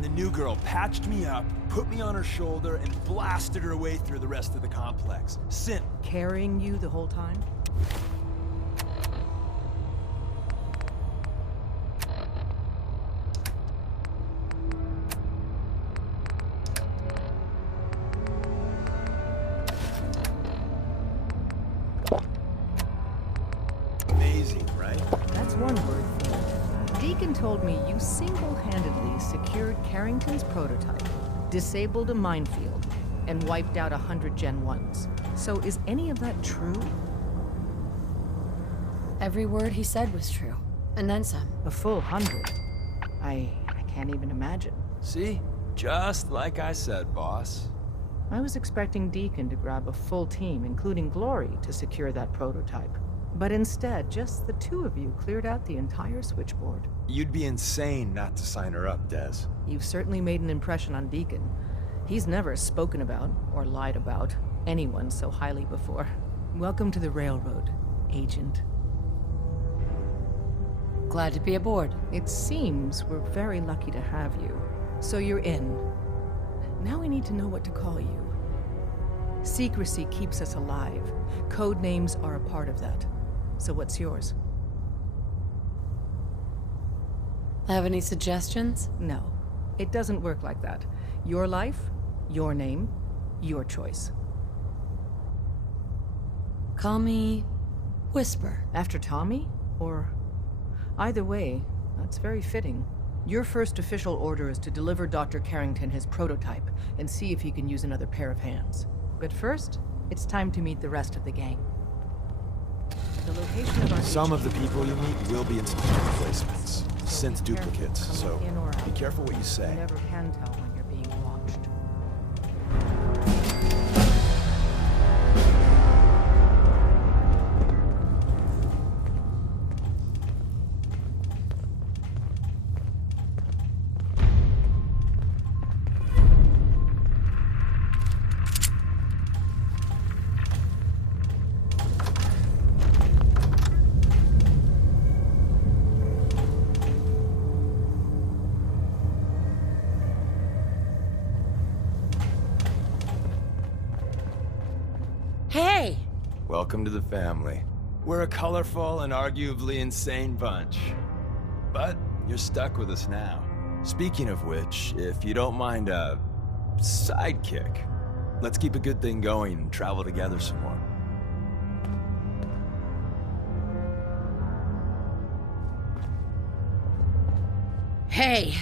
and the new girl patched me up, put me on her shoulder, and blasted her way through the rest of the complex. Carrying you the whole time? Amazing, right? That's one word for it. Deacon told me you single-handedly secured Carrington's prototype, disabled a minefield, and wiped out 100 Gen 1s. So is any of that true? Every word he said was true. And then some. A full 100? I can't even imagine. See? Just like I said, boss. I was expecting Deacon to grab a full team, including Glory, to secure that prototype. But instead, just the two of you cleared out the entire switchboard. You'd be insane not to sign her up, Des. You've certainly made an impression on Deacon. He's never spoken about, or lied about, anyone so highly before. Welcome to the Railroad, Agent. Glad to be aboard. It seems we're very lucky to have you. So you're in. Now we need to know what to call you. Secrecy keeps us alive. Code names are a part of that. So what's yours? Have any suggestions? No. It doesn't work like that. Your life, your name, your choice. Call me Whisper. After Tommy? Or... Either way, that's very fitting. Your first official order is to deliver Dr. Carrington his prototype and see if he can use another pair of hands. But first, it's time to meet the rest of the gang. The location of our Some of the people you meet will be instrument replacements, synth duplicates, so be careful what you say. You never can tell when you're being watched. Hey! Welcome to the family. We're a colorful and arguably insane bunch. But you're stuck with us now. Speaking of which, if you don't mind a sidekick, let's keep a good thing going and travel together some more. Hey!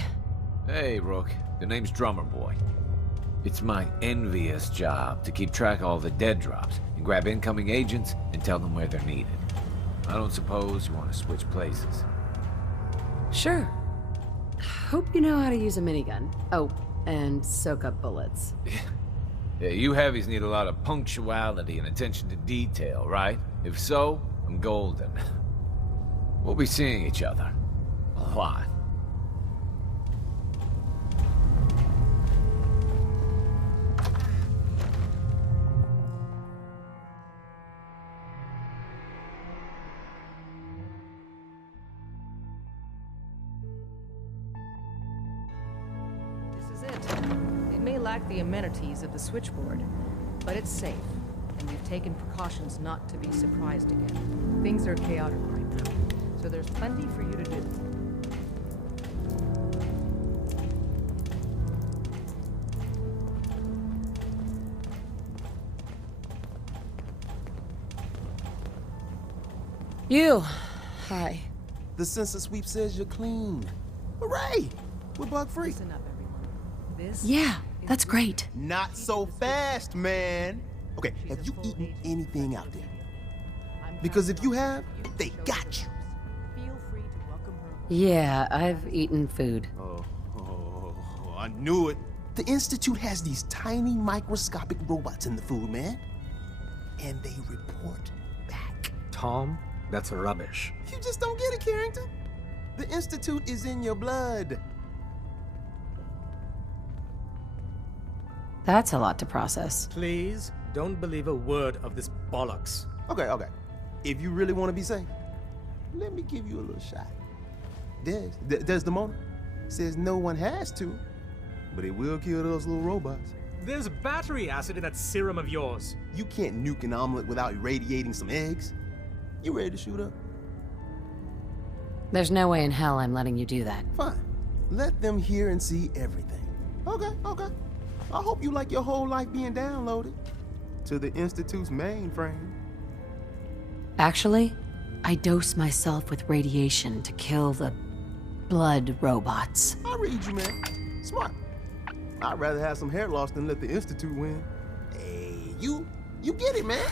Hey, Rook. The name's Drummer Boy. It's my envious job to keep track of all the dead drops and grab incoming agents and tell them where they're needed. I don't suppose you want to switch places. Sure. Hope you know how to use a minigun. Oh, and soak up bullets. Yeah, you heavies need a lot of punctuality and attention to detail, right? If so, I'm golden. We'll be seeing each other. A lot. It may lack the amenities of the switchboard, but it's safe, and we've taken precautions not to be surprised again. Things are chaotic right now, so there's plenty for you to do. You! Hi. The census sweep says you're clean. Hooray! We're bug-free. Listen up, everyone. This Yeah, is that's great. Not so fast, man. Okay, She's have a you full eaten agent, anything so out there? I'm Because if you have, you they show got you. Feel free to welcome her. Yeah, I've eaten food. Oh, I knew it. The Institute has these tiny microscopic robots in the food, man. And they report back. Tom, that's rubbish. You just don't get it, Carrington. The Institute is in your blood. That's a lot to process. Please don't believe a word of this bollocks. Okay. If you really want to be safe, let me give you a little shot. Desdemona says no one has to, but it will kill those little robots. There's battery acid in that serum of yours. You can't nuke an omelet without irradiating some eggs. You ready to shoot up? There's no way in hell I'm letting you do that. Fine. Let them hear and see everything. Okay. I hope you like your whole life being downloaded to the Institute's mainframe. Actually, I dose myself with radiation to kill the blood robots. I read you, man. Smart. I'd rather have some hair loss than let the Institute win. Hey, you get it, man.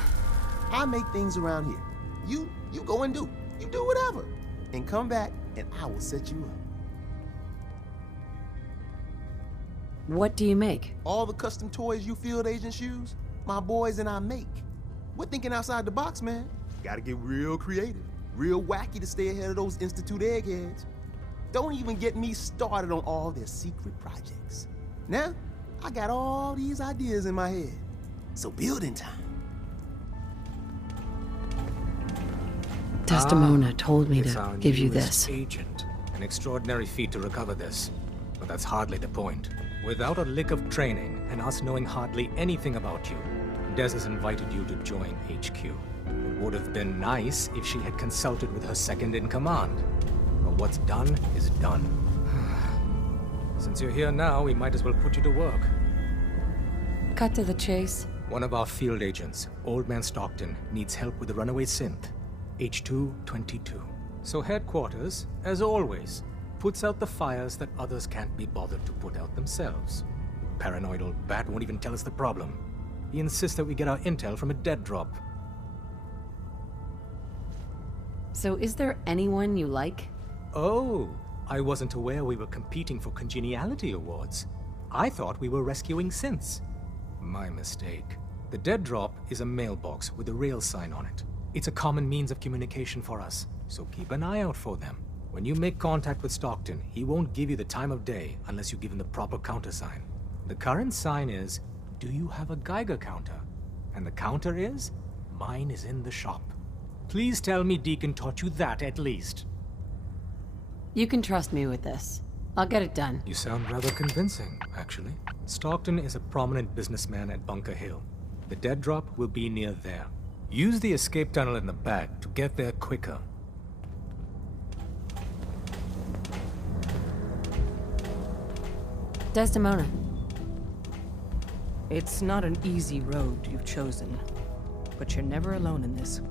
I make things around here. You go and do. You do whatever. And come back, and I will set you up. What do you make? All the custom toys you field agents use, my boys and I make. We're thinking outside the box, man. Gotta get real creative, real wacky to stay ahead of those Institute eggheads. Don't even get me started on all their secret projects. Now, I got all these ideas in my head. So building time. Desdemona told me It's to our give you newest this. agent. An extraordinary feat to recover this. But that's hardly the point. Without a lick of training, and us knowing hardly anything about you, Des has invited you to join HQ. It would have been nice if she had consulted with her second-in-command. But what's done is done. Since you're here now, we might as well put you to work. Cut to the chase. One of our field agents, Old Man Stockton, needs help with the runaway synth. H222. So headquarters, as always, puts out the fires that others can't be bothered to put out themselves. Paranoid old bat won't even tell us the problem. He insists that we get our intel from a dead drop. So is there anyone you like? Oh, I wasn't aware we were competing for congeniality awards. I thought we were rescuing synths. My mistake. The dead drop is a mailbox with a rail sign on it. It's a common means of communication for us, so keep an eye out for them. When you make contact with Stockton, he won't give you the time of day unless you give him the proper countersign. The current sign is, do you have a Geiger counter? And the counter is, mine is in the shop. Please tell me Deacon taught you that at least. You can trust me with this. I'll get it done. You sound rather convincing, actually. Stockton is a prominent businessman at Bunker Hill. The dead drop will be near there. Use the escape tunnel in the back to get there quicker. Desdemona. It's not an easy road you've chosen, but you're never alone in this.